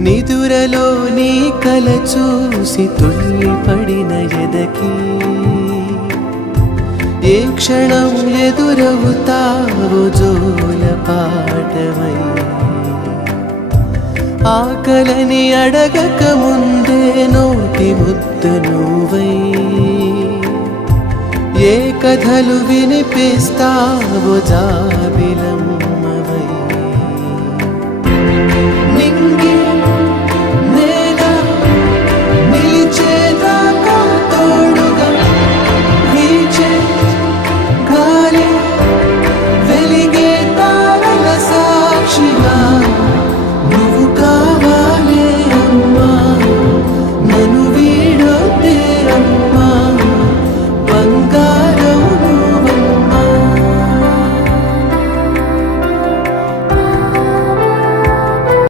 నిదురలో నీ కల చూసి తుళ్ళిపడిన ఎదకి ఏ క్షణం ఎదురవుతావో జోల పాటవై ఆకలని అడగక ముందే నోటి ముద్ద నువ్వై ఏ కథలు వినిపిస్తావో జాబిలమ్మ